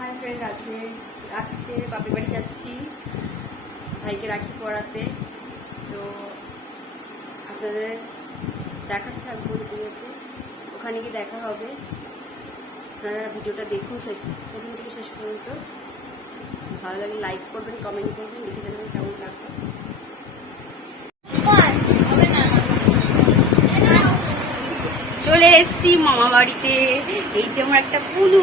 Hi friend আছে, রাখিতে, বাপের বাড়ি যাচ্ছি, ভাইকে রাখি পড়াতে। তো আপনাদের দেখাতে থাকব ভিডিওতে। ওখানে গিয়ে দেখা হবে। আপনারা ভিডিওটা দেখুন শেষ, প্রথম থেকে শেষ পর্যন্ত। ভালো লাগলে লাইক করবেন কমেন্ট করবেন লিখে জানাবেন কেমন লাগবে চলে এসছি মামা বাড়িতে এই যে আমার একটা পুনু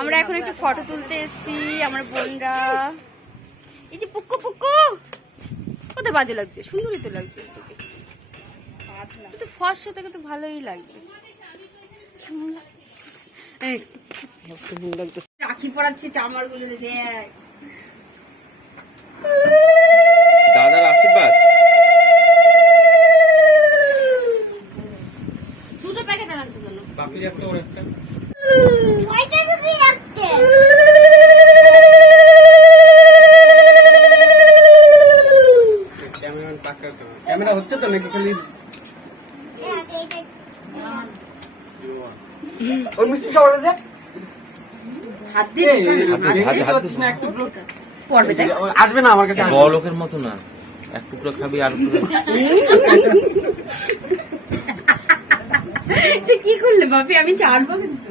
আমরা এখন একটু ফটো তুলতে এসেছি আমার বোনরা। এই যে পুক্কু পুক্কু! কত বাজে লাগছে সুন্দরই তো লাগছে কিন্তু ফর্সা থেকে তো ভালোই লাগবে রাখি পড়াচ্ছি চামারগুলো দেখ দাদার আশীর্বাদ। দুটো প্যাকেট আনাচ্ছ বাপির একটা ওর একটা। ক্যামেরা। হচ্ছে তো নাকি খালি মিষ্টি খাওয়া হাত দিয়ে আসবে না আমার কাছে। বড় লোকের মতো না। এক টুকরো খাবি আর তুই কি করলে বাপি? আমি ছাড়বো কিন্তু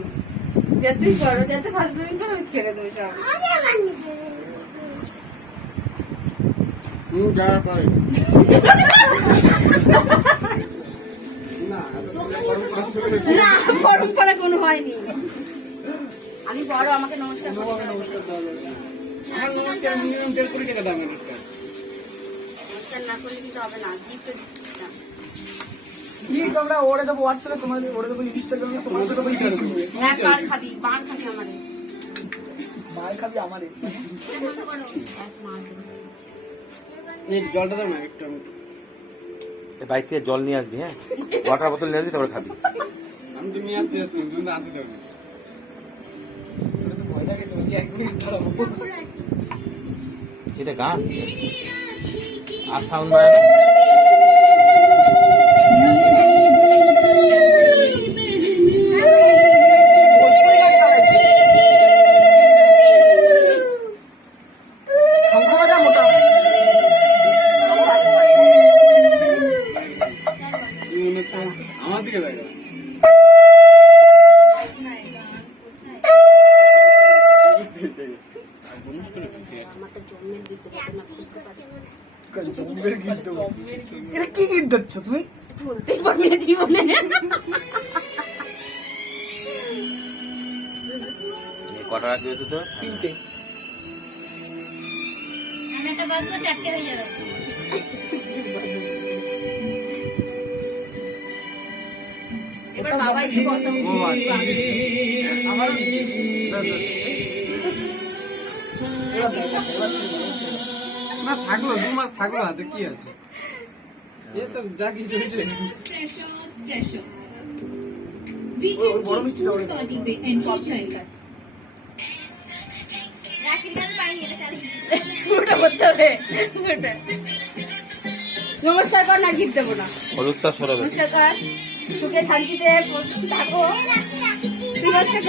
যাতে করো যাতে ফার্স্ট ডোমিং করো আমি ছেড়ে দেবো সব। হুম, যাওয়ার পরে। না, গরম কোনো হয়নি। আমি বড় আমাকে নমস্কার নমস্কার নমস্কার minimum দেড় কোটি টাকা দাম নমস্কার। নমস্কার না করলে কিন্তু হবে না গিফট না। ওরে দেবো হোয়াটসঅ্যাপে তোমাদের ওরে দেবো ইনস্টাগ্রামে তোমাদের দেবো ইউটিউবে হ্যাঁ কাল খাবি বান খাবি আমারে। মার খাবি আমারে? এক মাস এই জলটা দাও না একটু আমি বাইক থেকে জল নিয়ে আসবি হ্যাঁ? ওয়াটার বোতল নিয়ে আসবি তারপরে খাবি। আমি তো নিয়ে আসতে যাচ্ছি তুমি আনতে দেবো তোরা তো ভয় লাগে তো এক মিনিট দাঁড়াবো। এটা গান? আর সাউন্ড দেবো এটা কি গিট দিচ্ছ তুমি? বলতেই পারবি না জীবনে। কটা রাখি হয়েছে তো? তিনটে। আমি একটা বাজবো চারটে হয়ে যাবে। এবার বাবা একটু বসাবো আচ্ছা। আমারও। না থাকল দু মাস থাকল হাতে কি আছে? এই তো যা কিছু হয়েছে। বড় পুরোটা করতে হবে। নমস্কার কর না গিফট দেবো না। হলুদটা সরাবে। নমস্কার কর সুখে শান্তিতে থাকো। নমস্কার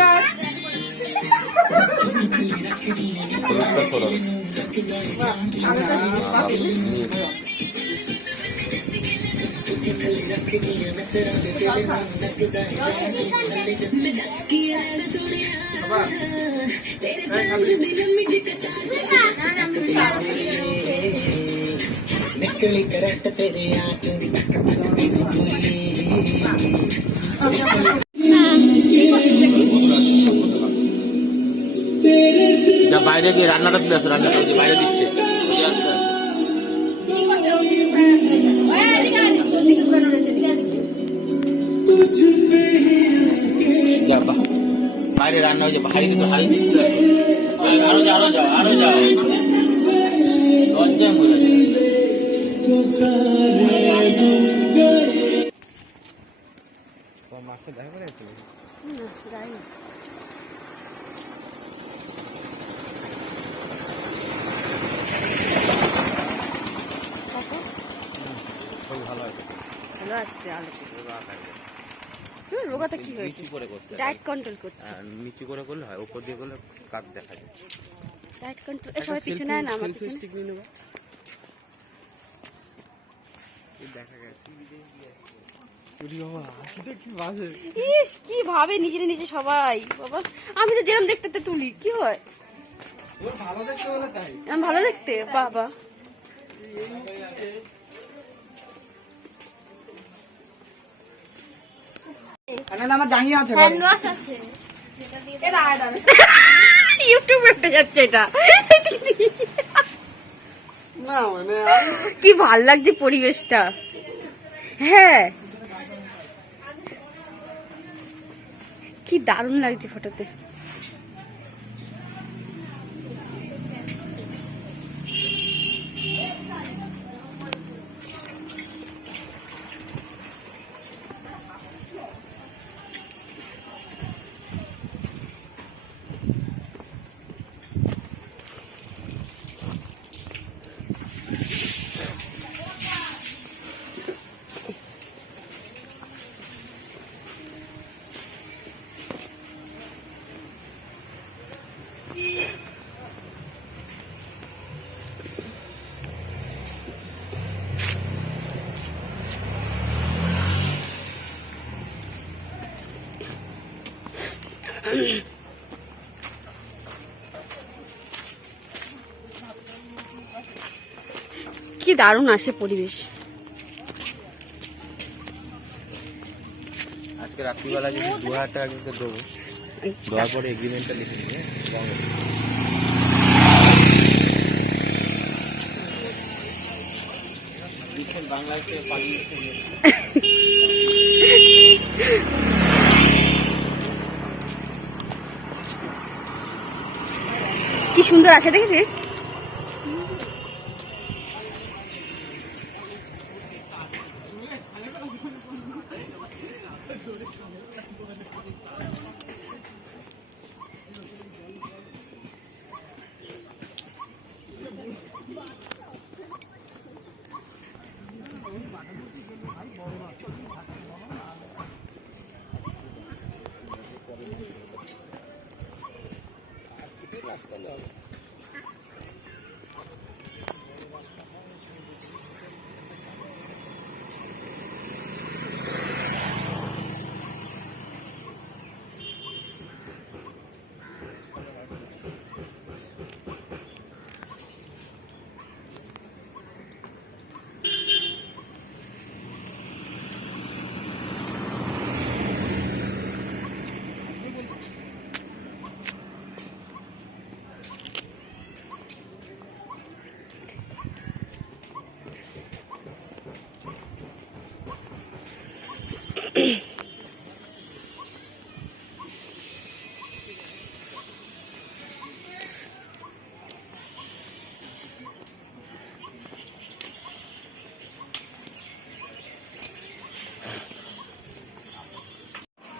বাবা এই খাবি যা বাইরে গিয়ে রান্নাটা তুলে আসো, রান্নাটা বাইরে দিচ্ছে। বাইরে রান্না হয়েছে দিতে হাড়ি দিয়ে আরও যাও আরও যাও আরও যাও। লজ্জায় তোমার মাকে দেখা করে না, যাইনি। ভালো আছে। ভালো আসছে আলো। হুম, রোগাটা কি হয়েছে? নিচু করে করতে ডায়েট কন্ট্রোল করছে। আর নিচু করে করলে হয় উপর দিয়ে করলে কাক দেখা যায়। ডায়েট কন্ট্রোল সবাই পিছনে নেয় না আমার পিছনে? স্টিক নিয়ে নেব। দেখা গেছে। ইস কি ভাবে নিজের নিজে সবাই বাবা। আমি তো যেরকম দেখতে তুলি কি হয়? ভালো দেখতে বাবা। আমার জাঙ্গি আছে। আছে ইউটিউবে যাচ্ছে এটা। না মানে কি ভালো লাগছে পরিবেশটা। হ্যাঁ। কি দারুণ লাগছে ফটোতে কি দারুণ আসে পরিবেশ। আজকে রাত্রিবেলা যদি দু হাজার টাকা কিন্তু দেবো, দেওয়ার পরে এগ্রিমেন্টটা লিখে নিয়ে বাংলাদেশে কি সুন্দর আছে দেখেছিস? আসতে হবে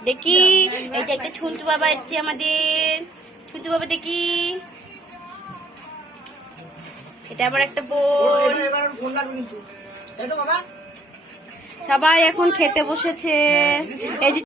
দেখি যে একটা ছুন্তু বাবা এসছে আমাদের। ছুন্তু বাবা দেখি। এটা আবার একটা বোন। সবাই এখন খেতে বসেছে। এই যে